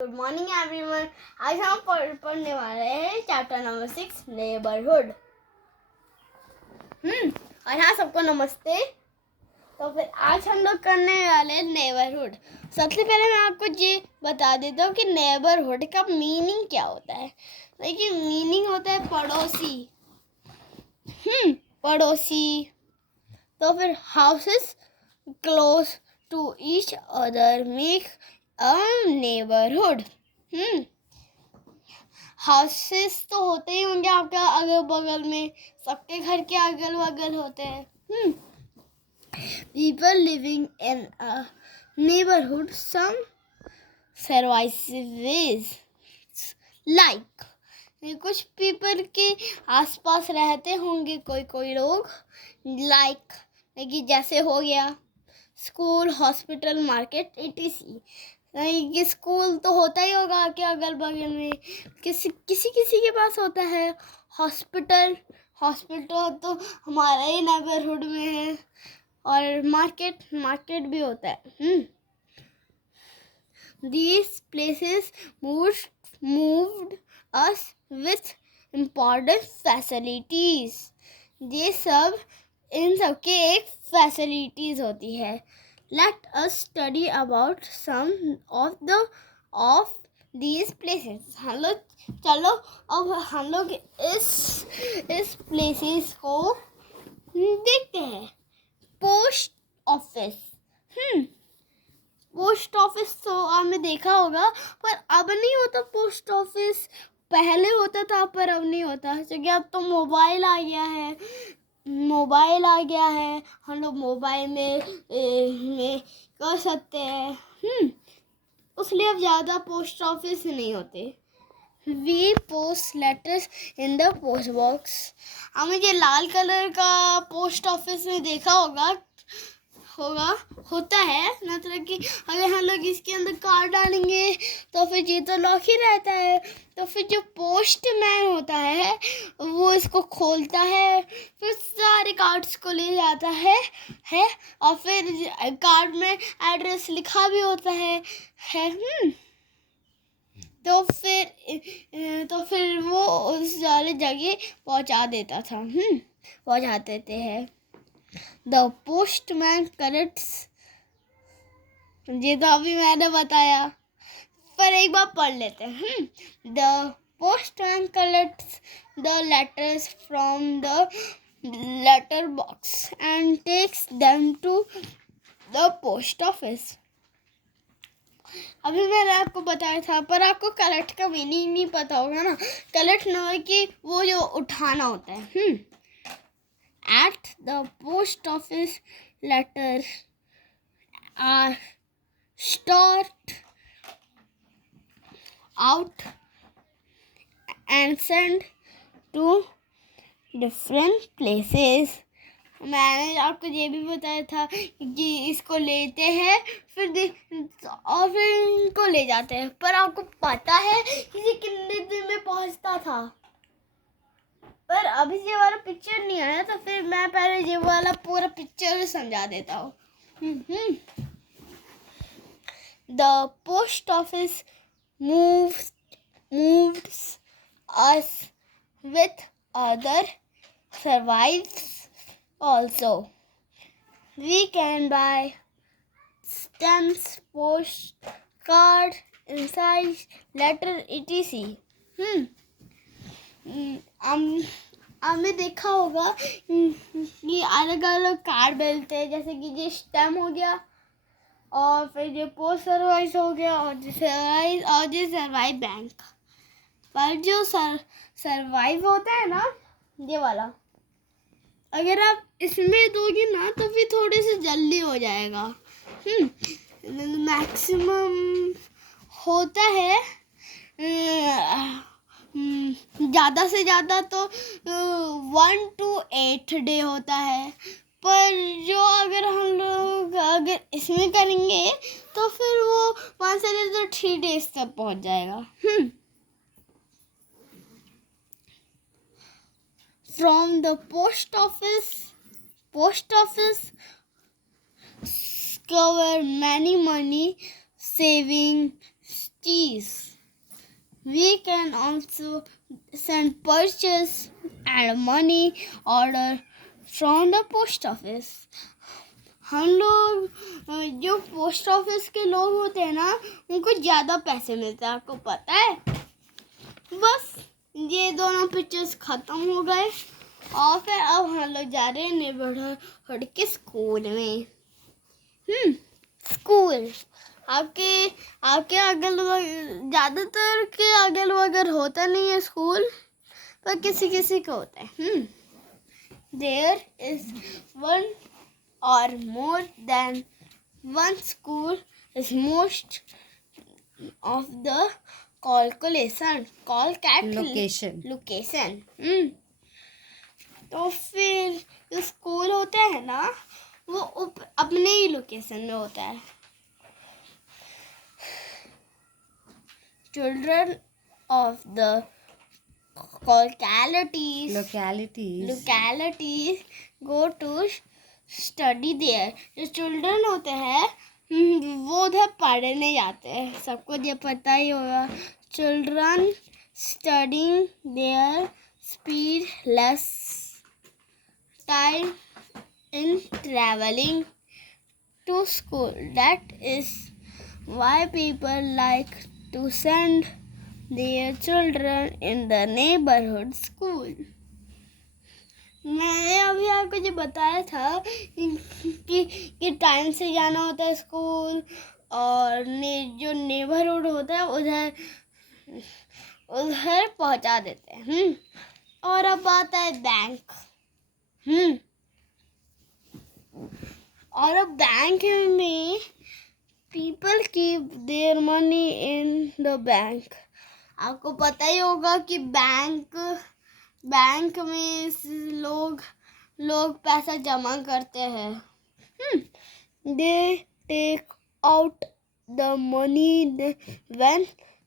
Good morning everyone. आज हम पढ़ने वाले हैं चैप्टर नंबर 6 नेबरहुड। और हाँ, सबको नमस्ते। तो फिर आज हम लोग करने वाले हैं नेबरहुड। सबसे पहले मैं आपको ये बता देता हूँ कि नेबरहुड का मीनिंग क्या होता है। देखिए, मीनिंग होता है पड़ोसी। पड़ोसी। तो फिर houses close to each other make a neighbourhood. Houses तो होते ही होंगे आपका अगल बगल में, सबके घर के अगल बगल होते हैं। People living in a neighbourhood some survives like, कुछ पीपल के आसपास रहते होंगे कोई लोग, लाइक कि जैसे हो गया school, hospital, market etc। School तो होता ही होगा आपके अगल बगल में, किसी के पास होता है। हॉस्पिटल तो हमारे ही नेबरहुड में है। और मार्केट भी होता है। These places moved us with important facilities। ये सब, इन सब के एक फैसिलिटीज होती है। Let us study about some of these places। चलो अब हम लोग इस प्लेसेस को देखते हैं। पोस्ट ऑफिस तो आपने देखा होगा, पर अब नहीं होता पोस्ट ऑफिस। पहले होता था पर अब नहीं होता, क्योंकि अब तो मोबाइल आ गया है। हम लोग मोबाइल में कर सकते हैं। इसलिए अब ज़्यादा पोस्ट ऑफिस नहीं होते। We post letters in the post box. हमें ये लाल कलर का पोस्ट ऑफिस में देखा होता है, मतलब कि अगर हम लोग इसके अंदर कार्ड डालेंगे तो फिर ये तो लॉक ही रहता है। तो फिर जो पोस्टमैन होता है वो इसको खोलता है, फिर सारे कार्ड्स को ले जाता है और फिर कार्ड में एड्रेस लिखा भी होता है। तो फिर वो उस वाले जगह पहुंचा देते हैं। The postman collects, ये तो अभी मैंने बताया, पर एक बार पढ़ लेते हैं। The postman collects the letters from the letter box and takes them to the post office। अभी मैंने आपको बताया था, पर आपको कलेक्ट का मीनिंग नहीं पता होगा ना। कलेक्ट ना हो कि वो जो उठाना होता है। At the post office, letters are stored out and sent to different places। मैंने आपको ये भी बताया था कि इसको लेते हैं फिर इनको ले जाते हैं, पर आपको पता है कि ये कितने दिन में पहुंचता था। पर अभी ये वाला पिक्चर नहीं आया, तो फिर मैं पहले ये वाला पूरा पिक्चर समझा देता हूँ। The post office moves us with other survives also। We can buy stamps, postcard, inside letter etc। आपने देखा होगा कि अलग अलग कार्ड मिलते हैं, जैसे कि ये स्टैम्प हो गया, और फिर ये पोस्ट सर्वाइस हो गया, और ये सर्वाइव बैंक। पर जो सर्वाइव होता है ना, ये वाला, अगर आप इसमें दोगे ना तो फिर थोड़े से जल्दी हो जाएगा। मैक्सिमम होता है ज़्यादा से ज़्यादा तो 1 to 8 डे होता है। पर जो अगर इसमें करेंगे तो फिर वो 1 से 3 डेज तक पहुंच जाएगा। From the post office cover many money saving cheese. We can also send purchase and money order from the post office. हम लोग जो पोस्ट ऑफिस के लोग होते हैं ना, उनको ज़्यादा पैसे मिलते हैं, आपको पता है। बस ये दोनों पिक्चर्स ख़त्म हो गए और फिर अब हम लोग जा रहे हैं नेबरहुड के स्कूल में। स्कूल आपके अगल बगल, ज़्यादातर के अगल बगल होता नहीं है स्कूल, पर किसी किसी को होता है। There is one or more than one school is most of the location. तो फिर जो स्कूल होता है ना, वो अपने ही लोकेशन में होता है। Children of the localities go to study there. जो चिल्ड्रन होते हैं वो उधर पढ़ने जाते हैं, सबको ये पता ही होगा। Children studying there spend less time in traveling to school. That is why people like to send their children in the neighborhood school. मैंने अभी आपको जो बताया था कि टाइम से जाना होता है स्कूल, और जो नेबरहुड होता है उधर पहुंचा देते हैं। और अब आता है बैंक। और अब बैंक में people keep their money in the bank. आपको पता ही होगा कि बैंक में लोग पैसा जमा करते हैं। They take out the money when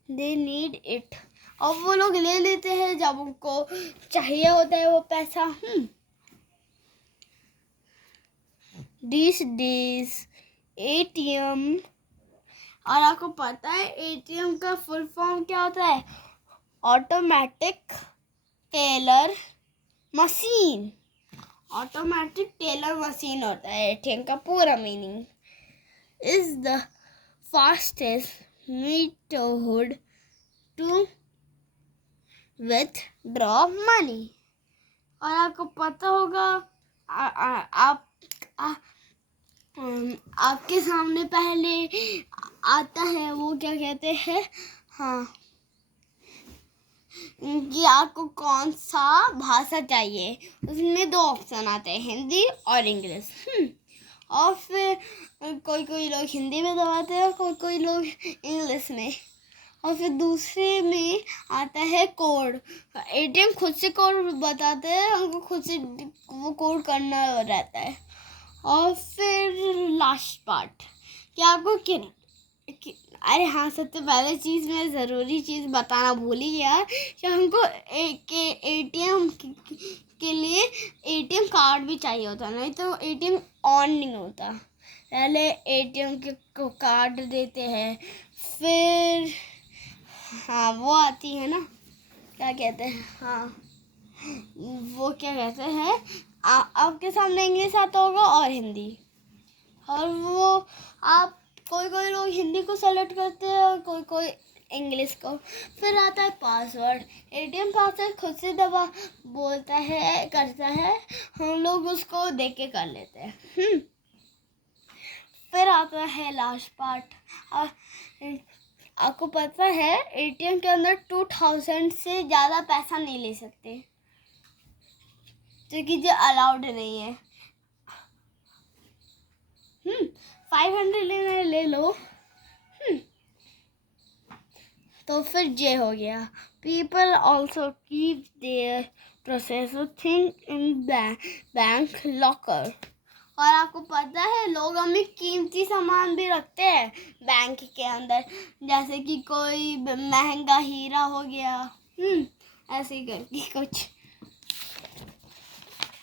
they need it. और वो लोग ले लेते हैं जब उनको चाहिए होता है वो पैसा। These days ATM, और आपको पता है ATM का फुल फॉर्म क्या होता है? Automatic teller machine. Automatic teller machine होता है ATM का पूरा meaning. Is the fastest method to withdraw money. और आपको पता होगा आपके सामने पहले आता है वो क्या कहते हैं, कि आपको कौन सा भाषा चाहिए। उसमें 2 ऑप्शन आते हैं, हिंदी और इंग्लिश। और फिर कोई लोग हिंदी में दबाते हैं, कोई लोग इंग्लिश में। और फिर दूसरे में आता है कोड। ATM खुद से कोड बताते हैं, हमको खुद से वो कोड करना रहता है। और फिर लास्ट पार्ट क्या आपको अरे हाँ, सबसे पहले चीज़ मैं ज़रूरी चीज़ बताना भूल ही गया कि हमको ATM के लिए ATM कार्ड भी चाहिए होता, नहीं तो ATM ऑन नहीं होता। पहले ATM को कार्ड देते हैं, फिर वो आती है ना, क्या कहते हैं, वो क्या कहते हैं, आपके सामने इंग्लिश आता होगा और हिंदी। और वो आप कोई लोग हिंदी को सेलेक्ट करते हैं और कोई इंग्लिश को। फिर आता है पासवर्ड। ATM पासवर्ड खुद से करता है, हम लोग उसको देख के कर लेते हैं। फिर आता है लास्ट पार्ट। आपको पता है ATM के अंदर 2000 से ज़्यादा पैसा नहीं ले सकते, क्योंकि जो अलाउड नहीं है। 500 लेना है ले लो। तो फिर जे हो गया। People also keep their processor thing in bank locker. और आपको पता है लोग हमें कीमती सामान भी रखते हैं बैंक के अंदर, जैसे कि कोई महंगा हीरा हो गया, ऐसे ही करके कुछ।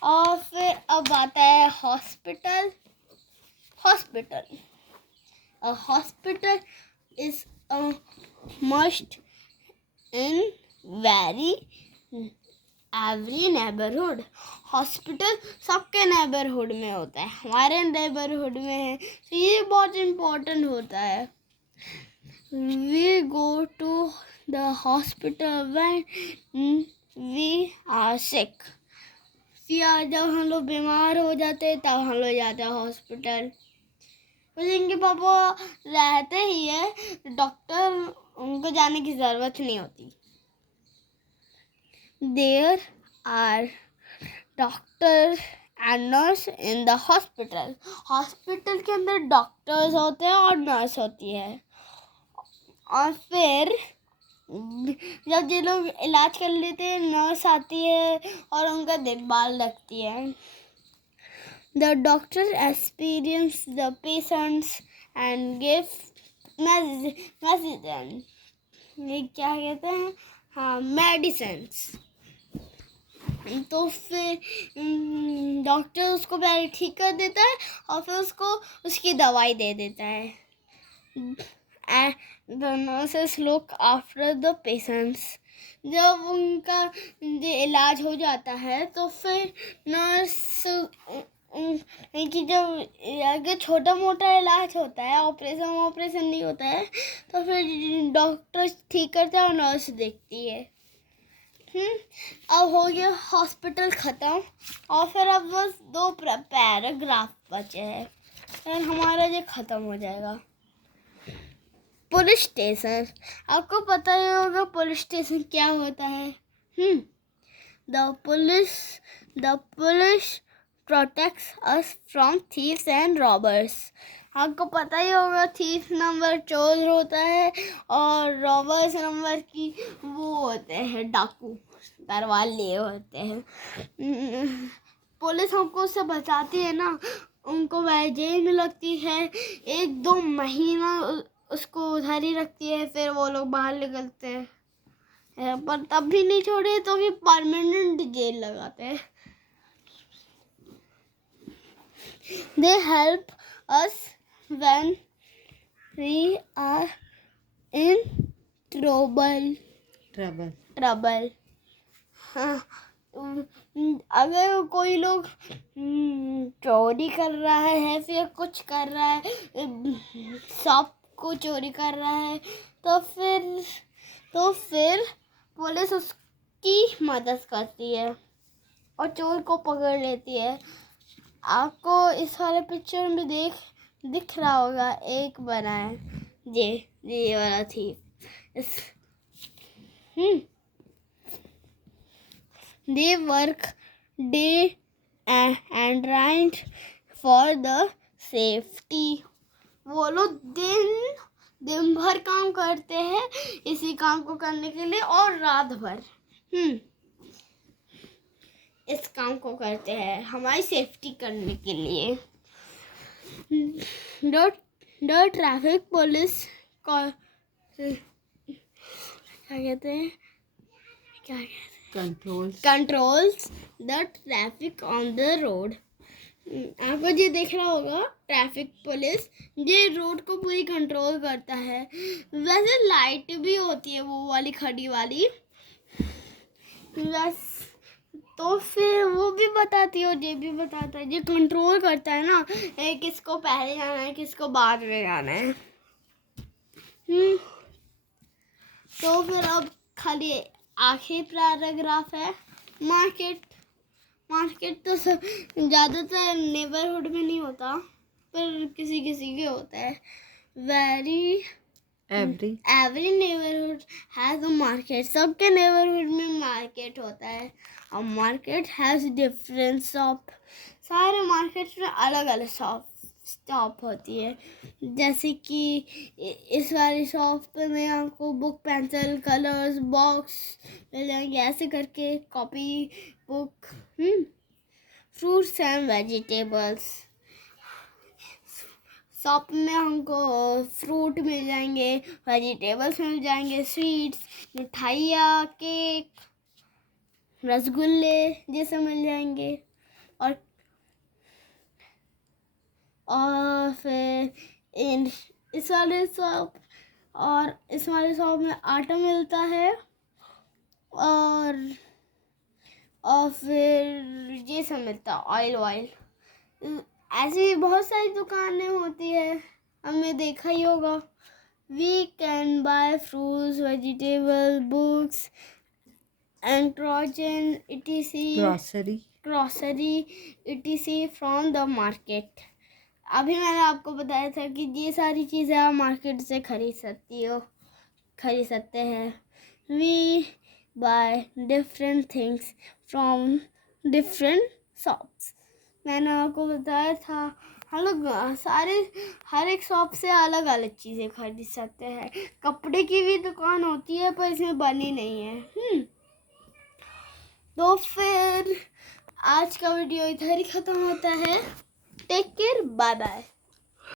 और फिर अब आता है hospital. A hospital is a must in very every neighbourhood. Hospital सबके नेबरहुड में होता है, हमारे नेबरहुड में है, तो ये बहुत इम्पोर्टेंट होता है। We go to the hospital when we are sick. या जब हम लोग बीमार हो जाते हैं तब हम लोग जाते हैं हॉस्पिटल। तो जिनके पापा रहते ही है डॉक्टर, उनको जाने की ज़रूरत नहीं होती। There are doctor and nurse in the hospital. Hospital के अंदर डॉक्टर्स होते हैं और नर्स होती है। और फिर जब ये लोग इलाज कर लेते हैं, नर्स आती है और उनका देखभाल रखती है। The doctor experience the patients and give medicine. ये क्या कहते हैं? हाँ, मेडिसिन्स। तो फिर डॉक्टर उसको पहले ठीक कर देता है और फिर उसको उसकी दवाई दे देता है। The nurses look after the patients. जब उनका इलाज हो जाता है तो फिर नर्स कि जब अगर छोटा मोटा इलाज होता है, ऑपरेशन नहीं होता है, तो फिर डॉक्टर ठीक करता है और नर्स देखती है। अब हो गया हॉस्पिटल ख़त्म और फिर अब बस 2 पैराग्राफ बचे हैं, फिर हमारा ये ख़त्म हो जाएगा। Police station. आपको पता ही होगा पुलिस स्टेशन क्या होता है। The police protects us from thieves and robbers. आपको पता ही होगा थीफ नंबर चोर होता है और रॉबर्स नंबर की वो होते हैं डाकू, दरवाजे होते हैं। पुलिस हमको उससे बचाती है ना, उनको वह जेल में लगती है, 1-2 महीना उसको उधर ही रखती है, फिर वो लोग बाहर निकलते हैं, पर तब भी नहीं छोड़े तो भी परमानेंट जेल लगाते हैं। They help us when we are in trouble. हाँ, अगर कोई लोग चोरी कर रहा है, फिर कुछ कर रहा है, शॉप को चोरी कर रहा है, तो फिर पुलिस उसकी मदद करती है और चोर को पकड़ लेती है। आपको इस वाले पिक्चर में दिख रहा होगा, एक बना है ये वाला थी। They work day and night for the safety. वो लोग दिन भर काम करते हैं इसी काम को करने के लिए और रात भर इस काम को करते हैं हमारी सेफ्टी करने के लिए। The traffic police controls the traffic on the road. आपको ये देख रहा होगा, ट्रैफिक पुलिस ये रोड को पूरी कंट्रोल करता है। वैसे लाइट भी होती है वो वाली खड़ी वाली, तो फिर वो भी बताती है और ये भी बताता है, ये कंट्रोल करता है ना किसको पहले जाना है किसको बाद में जाना है। तो फिर अब खाली आखिरी पैराग्राफ है। मार्केट तो सब ज़्यादातर नेबरहुड में नहीं होता, पर किसी के होता है। Every neighbourhood has a market. सबके नेबरहुड में मार्केट होता है और मार्केट हैज़ डिफरेंट शॉप। सारे मार्केट्स में अलग अलग शॉप होती है, जैसे कि इस वाली शॉप पे मैं आपको बुक, पेंसिल, कलर्स, बॉक्स मिल जाएंगे, ऐसे करके copy book. Fruits and vegetables. Shop में हमको फ्रूट मिल जाएंगे, वेजिटेबल्स मिल जाएंगे, स्वीट्स, मिठाइयाँ, केक, रसगुल्ले जैसे मिल जाएंगे। और फिर इस वाले शॉप और इस वाले शॉप में आटा मिलता है और फिर ये सब मिलता है, ऑयल। ऐसी बहुत सारी दुकानें होती है, हमने देखा ही होगा। We can buy fruits, vegetable, books, androgen, grocery etc from the market. अभी मैंने आपको बताया था कि ये सारी चीज़ें आप मार्केट से खरीद सकते हैं। We buy different things from different shops. मैंने आपको बताया था हम लोग हर एक शॉप से अलग अलग चीज़ें खरीद सकते हैं। कपड़े की भी दुकान होती है पर इसमें बनी नहीं है। तो फिर आज का वीडियो इधर ही ख़त्म होता है। Take care, bye bye.